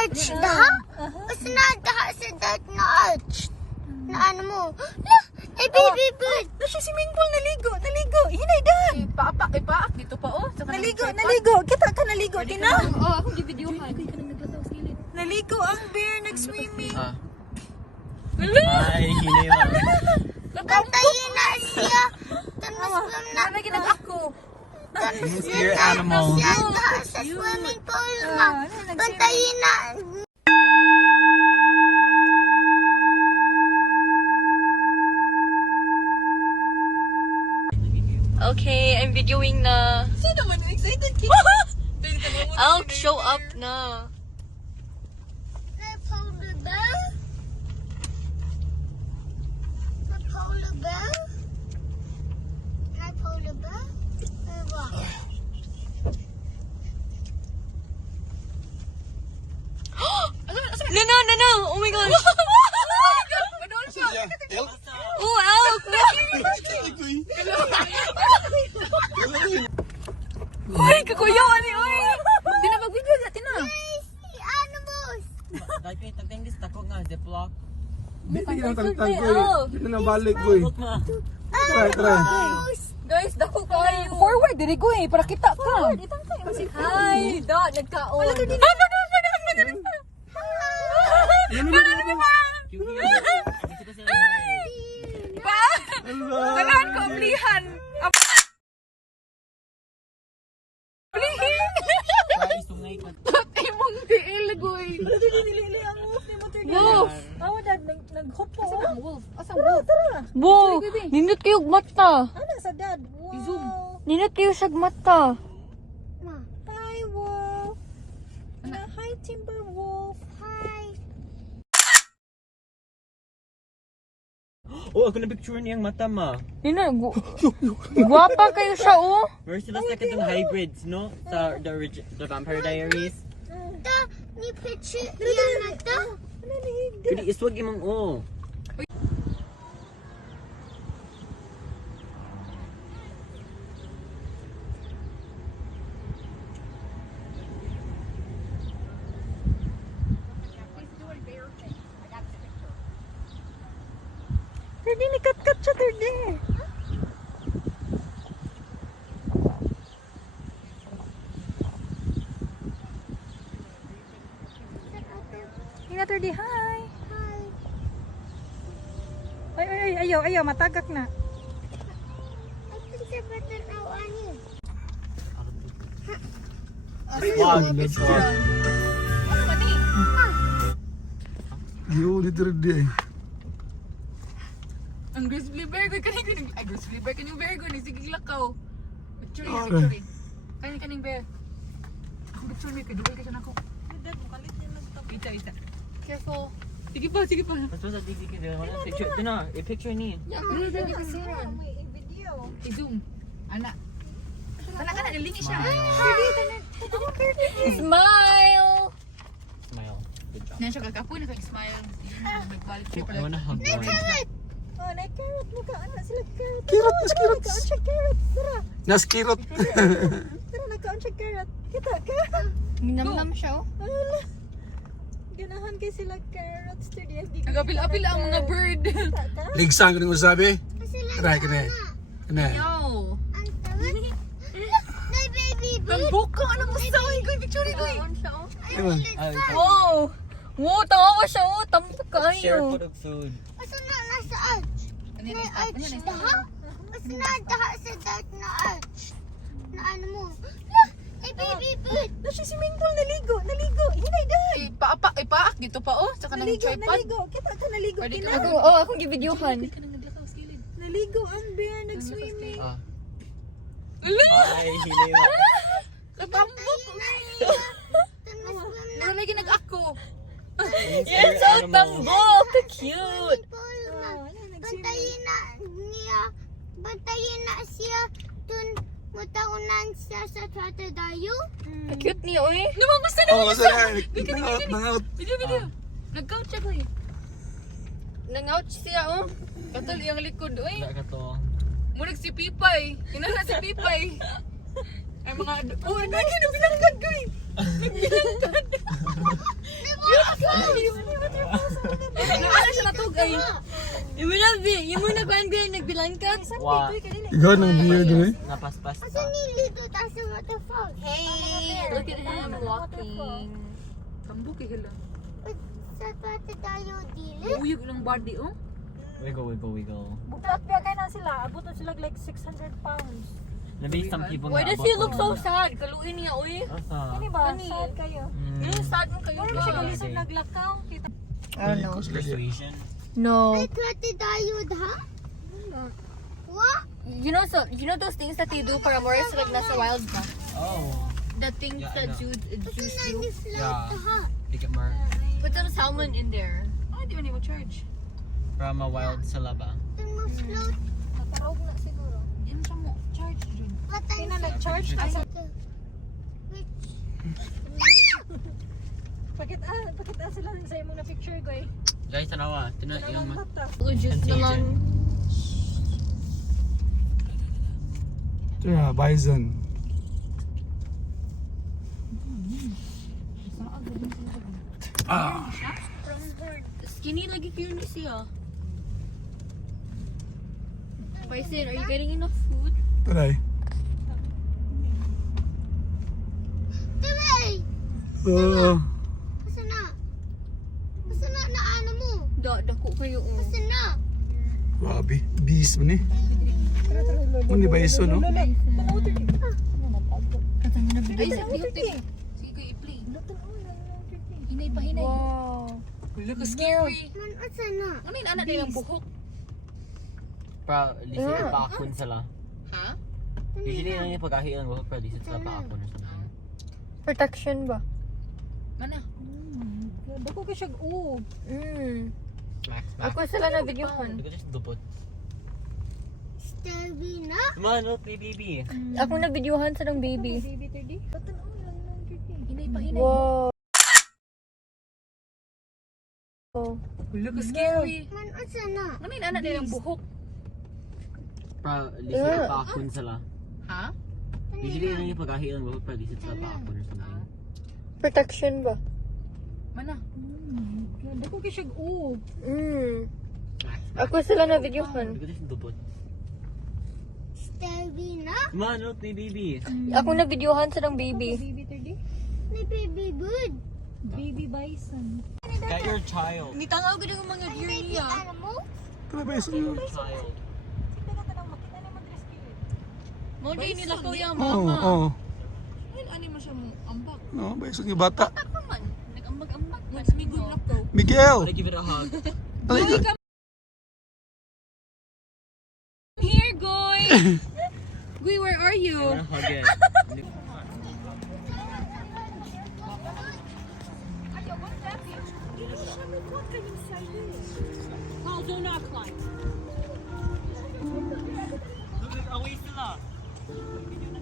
arch daha? Basta na daha sa that na arch. Na ano mo? Ay, baby bird. Siya swimming pool, naligo. Hinay dan. Ipaak dito pa oh. Naligo. Kita ka naligo, Tina. Oh, akong gi-videohan. Naligo ang bear, nag-swimming. Ay, hinay lang. Bantayin na siya. Tanuswim na. Ano ginag ako? Spirit animal. Siya daha sa swimming pool ma. Bantayin na. Okay, I'm videoing na. Sino man excited ka? I'll show up na. The polar bear? The polar bear? The polar bear? No. Oh my gosh. Oh, elk. Uy, kakuyaw ni uy. Tina, mag-video na, Tina. The animals! Dahil tagtingis tako nga, ziplock. Hindi na tangtang ko eh. Hindi na balik ko eh. Try. Guys, dako kayo. Forward, diri ko eh, para kita ka. Hi, nagkaon. Ganahan ko, blihan. Ay, sungay ka. Ay, mong tiil, goy. Wolf. Awa dad, nag-hop po. Wolf. Asang Tara, tara. Bo, nindot kayo mata. Ano sa dad? Wow. Nindot kayo sa mata. Hi, Wolf. Hi, Timberwolf. Hi. Oh, ako na picture niyang mata ma. Guwapa kayo siya, oh. Where's the second hybrids, no? The Vampire Diaries. Ni picture yan na to? Kaya iswag imong oh. Terde, ni kat-kat siya, Terde. Ina, Terde, hi. Hi. Ay, ayaw, matagak na. I think the better now on you. Wow, let's go. Yo, dito rin di eh. Ang grizzly bear ko kaning ay grizzly bear kaning bear ko ni sige lakaw. Picture kaning bear. Ako picture ni kadugay ka siya nako. Dad, mukalit niya nagtapos. Ita. Careful. Sige pa. Mas sa digi ka wala picture. Ito na, i-picture ni. Lagi kasiran. May video. I-zoom. Ana ka na nalingi siya. Terde, Smile. Smile. Good job. Nan siya kakapoy naka-smile. Nag-quality trip I wanna hug more. Oh, na-carrot mo ka. Anak sila carrot. Kirot, mas kirot. Nagkaon siya carrot. Tara, Nas kirot. tara, nagkaon siya carrot. Kita, carrot. Minamnam siya, oh. Ala. Ganahan kay sila carrots. Terde, hindi ko Nag-apil-apil ang mga bird. kita ka. Ligsan ko nang usabi. Try ka na. Kana. Yo. Ang tawad. My baby bird. Ang buka ano mo sa oy, goy picture ni goy. Ewan. Wow. Wow, tawa siya, oh. Tampok Share kayo. food of food. Basta na nasa arch. Ano May arch daha? Basta na daha sa that na arch. Na ano mo? Ay, baby bird. Na siya swimming pool, naligo. Hinay dan. Ipaak dito pa, oh. Saka nang tripod. Kita ka naligo. Pwede Tina. ka. Oh, akong gi-videohan. Naligo ang bear, nag-swimming. Ah. Ala! Ay, hinay lang. Katambok. Tanuswim na. Ano lagi nag-ako? You're You're so tambok. Cute. Bantayin na siya dun mutaunan siya sa Trato Dayo. Cute niya, oy. Namang gusto na. Oh, kasi nangout. Video. Nag-couch siya, boy. Nang-ouch siya, oh. Katol iyang likod, oy. Wala ka to. Mulig si Pipay. Kinala si Pipay. Ay mga... Oh, naging nagbilangkad, guy. Nagbilangkad. Ano siya natugay? Yung mo na kuan gay nagbilang ka. Wa. Ikaw nang beer doon eh. Napaspas Asa pa. nilito tayo sa waterfall? Hey, look at him walking. Kambuk hila. Sa pati tayo dili? Uyog ng body oh. Wiggle, wiggle, wiggle. Buklat biya kay na sila. Abot na sila like 600 pounds. Maybe some people Why nga does he abot look ko so na. sad? Kaluin niya uy. Asa? Kani ba? Sad kayo. Yung sad mo kayo. Wala siya kalisod Okay. naglakaw. Kita. I don't know. Persuasion. No. Ay, pati tayo ha? What? You know those things that they do para more like nasa wild ba? Oh. The things Yeah, I that know. Jews Asa do. ni flight Yeah. ha? Take it more Put some salmon in there. Oh, di ba niya mo-charge? from a wild salaba. Ito mo float. Nakaraog na siguro. Yan siya mo. Charge dyan. Patay Kaya na charge ka sa pakita sila sa imo na picture ko eh. Guys, tanawa. Tinan yung mata. Juice Contagion. Ito na, bison. Ah. Skinny lagi kayo ni siya. Bison, are you getting enough food? Taray. Tibay! Asa na? Asa na na ano mo? Dako kayo Asa na? Grabe. Beast mo ni. Muni bison, no? Ay, sa beauty. Sige ko i-play. Hinay pa, hinay. Wow. Look, scary. Man, asa na? Ano yung anak nilang buhok? Pra, lisod Yeah. pa akon sila. Ha? Usually lang yung pag-ahi lang ko, pero lisod sila pa akon or something. Protection ba? Mana? Dako ka siya. Max, max. Ako sila na videohan. Hindi ko just dupot. Starby na? Man, look, may baby. Ako na videohan sa ng baby. Hinay pa, hinay. Wow. Look, scary. Man, asa na? Ano yung anak nilang buhok? Pra, lisod pa akon sila. Ha? Usually lang yung pag-ahi lang ko, pero lisod sila pa akon or something. Protection ba? Mana? Dako ka siya. Ako sila na videohan. Hindi ko just dupot. Starby na? Man, look, may baby. Ako na videohan sa ng baby. May baby bird. Baby bison. Got your child. Nitangaw ko yung mga deer Baby niya. animal? Taray bison yun. Child. Mo di nila ko yung Oo, mama. oo. Ano ani mo siya mo ambak? No, bison yung bata. Ako man. Nag-ambag-ambag. Mas may good luck ko. Miguel! Wanna give it a hug? Here, Goy! Goy, where are I you? wanna hug it. Oh, do not climb. Look, away sila.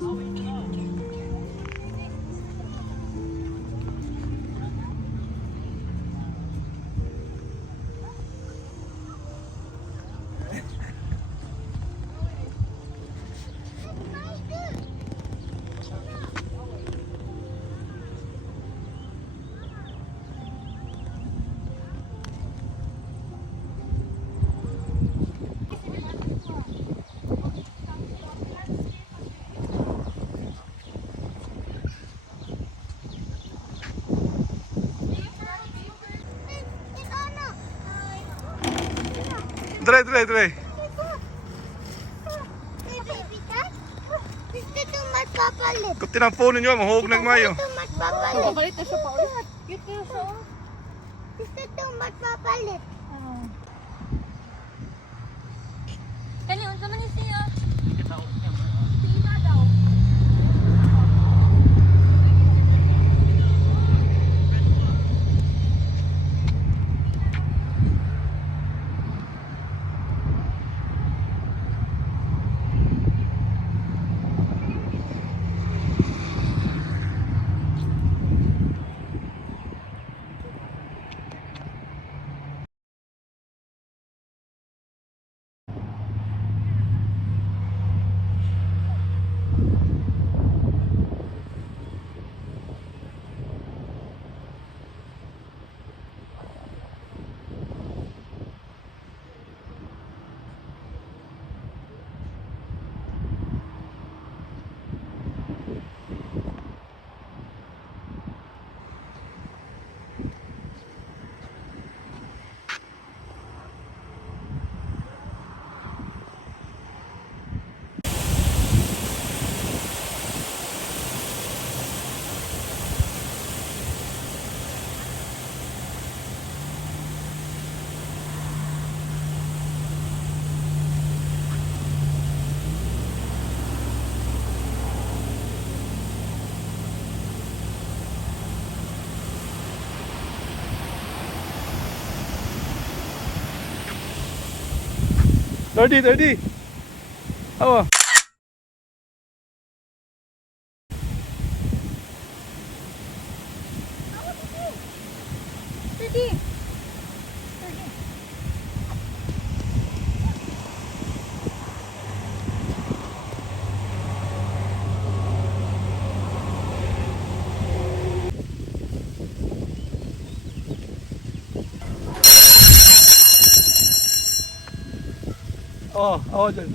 Away sila. Taray, taray, taray. May baby cat? Gusto ito magpapalit. Kuti ng phone ninyo, mahog ng mayo. Gusto magpapalit. Papalit na siya pa ulit. Cute na siya. Gusto ito magpapalit. Kani, unsa man ni siya? 30. Awa. Oh, awa dyan.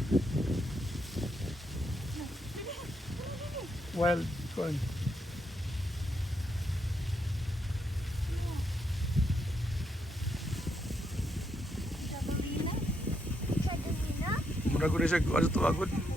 Wild corn. Murag ko rin siya, ano ito agad.